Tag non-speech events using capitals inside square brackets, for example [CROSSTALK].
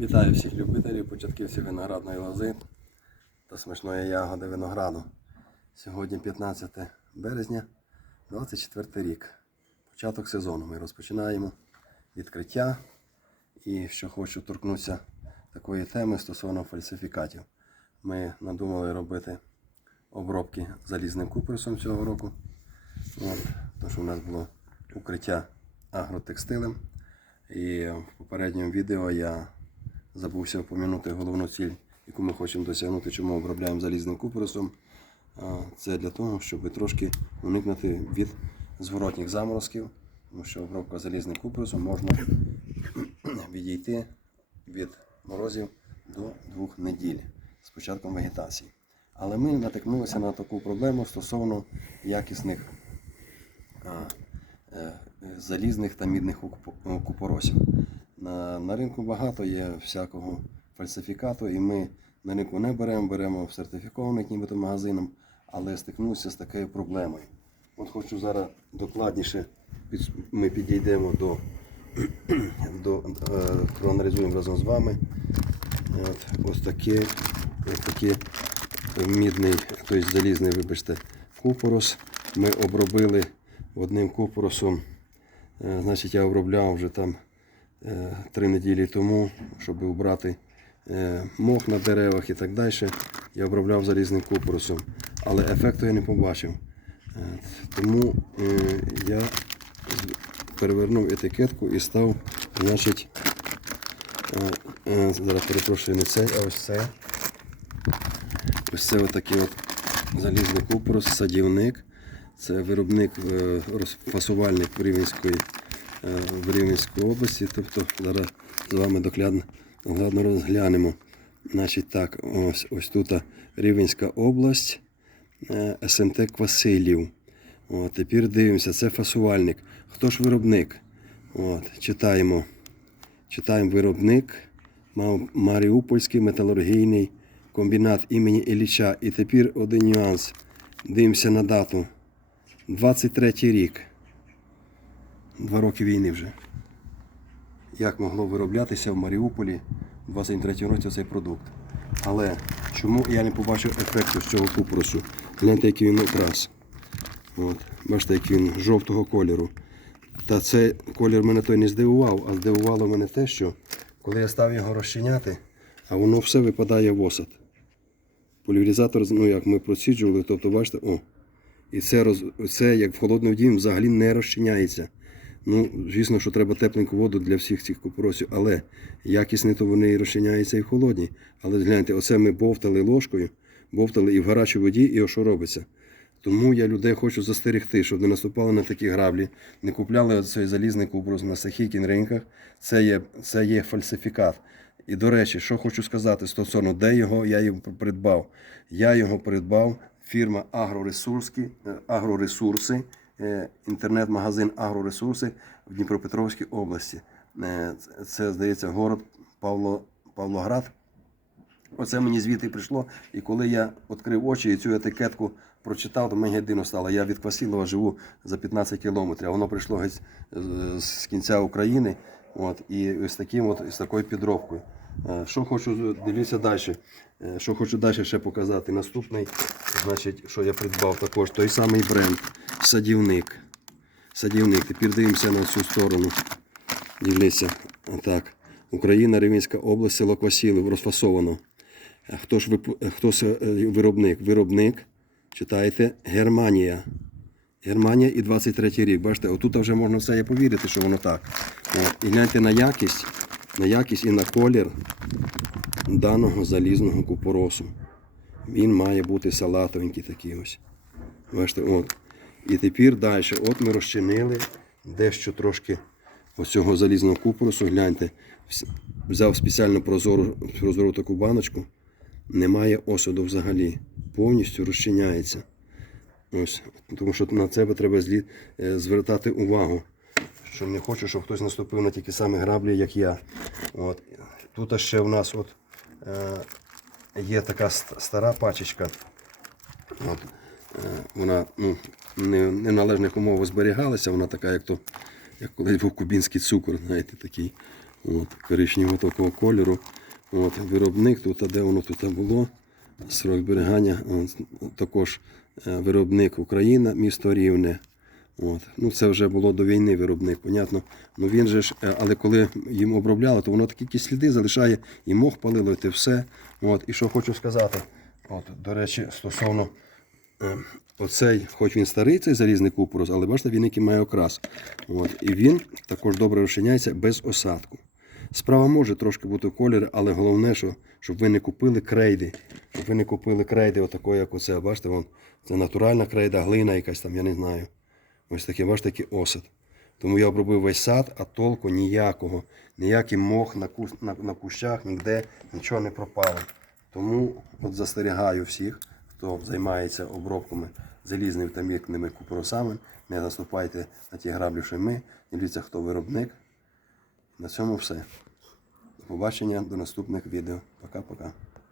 Вітаю всіх любителів початківців виноградної лози та смачної ягоди винограду. Сьогодні 15 березня, 24 рік. Початок сезону. Ми розпочинаємо відкриття. І що хочу торкнутися такої теми стосовно фальсифікатів. Ми надумали робити обробки залізним куприсом цього року. От, тому що у нас було укриття агротекстилем. І в попередньому відео я забувся упомянути головну ціль, яку ми хочемо досягнути, чому обробляємо залізним купоросом. Це для того, щоб трошки уникнути від зворотніх заморозків, тому що обробка залізним купоросом можна [CLEARS THROAT] відійти від морозів до двох неділь з початком вегетації. Але ми натикнулися на таку проблему стосовно якісних е, залізних та мідних купоросів. На, ринку багато є всякого фальсифікату, і ми на ринку не беремо, беремо в сертифікованих нібито магазинам, але стикнувся з такою проблемою. От хочу зараз докладніше ми підійдемо до, [CLEARS THROAT] до е, проаналізуємо разом з вами. От, ось таке, ось таке мідний, тобто залізний, вибачте, купорос. Ми обробили одним купоросом. Е, Значить, я обробляв вже там три неділі тому, щоб убрати е, мох на деревах і так далі. Я обробляв залізним купоросом, але ефекту я не побачив. Е, Тому е, я перевернув етикетку і став, значить, е, е, зараз перепрошую, не цей, а ось цей. Ось це отакий от залізний купорос, садівник. Це виробник, е, розфасувальник в е, Рівненській області. Тобто зараз з вами докладно, розглянемо. Значить так, ось, ось тут Рівненська область, е, СМТ Квасилів. От, тепер дивимося, це фасувальник. Хто ж виробник? От, читаємо. Читаємо виробник Маріупольський металургійний комбінат імені Ілліча. І тепер один нюанс. Дивимося на дату. 23 рік. Два роки війни вже. Як могло вироблятися в Маріуполі в 23 році цей продукт? Але чому я не побачив ефекту з цього купоросу? Гляньте, який він окрас. От. Бачите, який він жовтого кольору. Та цей колір мене той не здивував, а здивувало мене те, що коли я став його розчиняти, а воно все випадає в осад. Поляризатор, ну як ми проціджували, тобто бачите, о. І це, роз, це як в холодну воді, він взагалі не розчиняється. Ну, звісно, що треба тепленьку воду для всіх цих купоросів, але якісні, то вони і розчиняються і в холодній. Але гляньте, оце ми бовтали ложкою, бовтали і в гарячій воді, і о що робиться. Тому я людей хочу застерегти, щоб не наступали на такі граблі, не купляли цей залізний купрус на сахікін ринках. Це є, це є фальсифікат. І до речі, що хочу сказати стосовно, де його я його придбав. Я його придбав, фірма е, Агроресурси, інтернет-магазин Агроресурси в Дніпропетровській області. Е, це- здається, город Павло, Павлоград. Оце мені звідти прийшло. І коли я відкрив очі і цю етикетку прочитав, то мені дивно стало. Я від Квасілова живу за 15 кілометрів, воно прийшло геть з кінця України. От, і ось таким от, з такою підробкою. Е, Що хочу, дивіться далі. Е, Що хочу далі ще показати. Наступний, значить, що я придбав також, той самий бренд садівник. Садівник. Тепер дивимося на цю сторону. Дивіться, так. Україна, Рівненська область, село Квасілів, розфасовано. Хто ж вип- е, хто е, виробник? Виробник, читайте, Германія. Германія і 23 рік. Бачите, отут вже можна все повірити, що воно так. І гляньте на якість, на якість і на колір даного залізного купоросу. Він має бути салатовенький такий ось. Бачите, от. І тепер далі. От ми розчинили дещо трошки оцього залізного купоросу. Гляньте, взяв спеціально прозору, прозору таку баночку. Немає осаду взагалі. Повністю розчиняється. Ось. Тому що на це треба е, звертати увагу. Що не хочу, щоб хтось наступив на такі самі граблі, як я. От. Тут ще в нас от, е, є така стара пачечка. От, е, вона ну, не, в належних умовах зберігалася, вона така, як то, як колись був кубінський цукор, знаєте, такий. От, коричневого такого кольору. От, виробник тут, а де воно тут було? Срок зберігання. Також е, виробник Україна, місто Рівне. От. Ну, це вже було до війни виробник, понятно. Ну він же ж, е, але коли їм обробляли, то воно такі сліди залишає, і мох палило, і все. От. І що хочу сказати, от, до речі, стосовно е, оцей, хоч він старий, цей залізний купорос, але бачите, він який має окрас. От. І він також добре розчиняється без осадку. Справа може трошки бути в кольорі, але головне, що, щоб ви не купили крейди. Щоб ви не купили крейди, отакої, як оце. Бачите, вон, це натуральна крейда, глина якась там, я не знаю. Ось такий, бачите, такий осад. Тому я обробив весь сад, а толку ніякого. Ніякий мох на, кус, на, на кущах, ніде нічого не пропало. Тому от застерігаю всіх, хто займається обробками залізними та м'якними купоросами, не наступайте на ті граблі, що ми. Дивіться, хто виробник. На цьому все. До побачення до наступних відео. Пока-пока.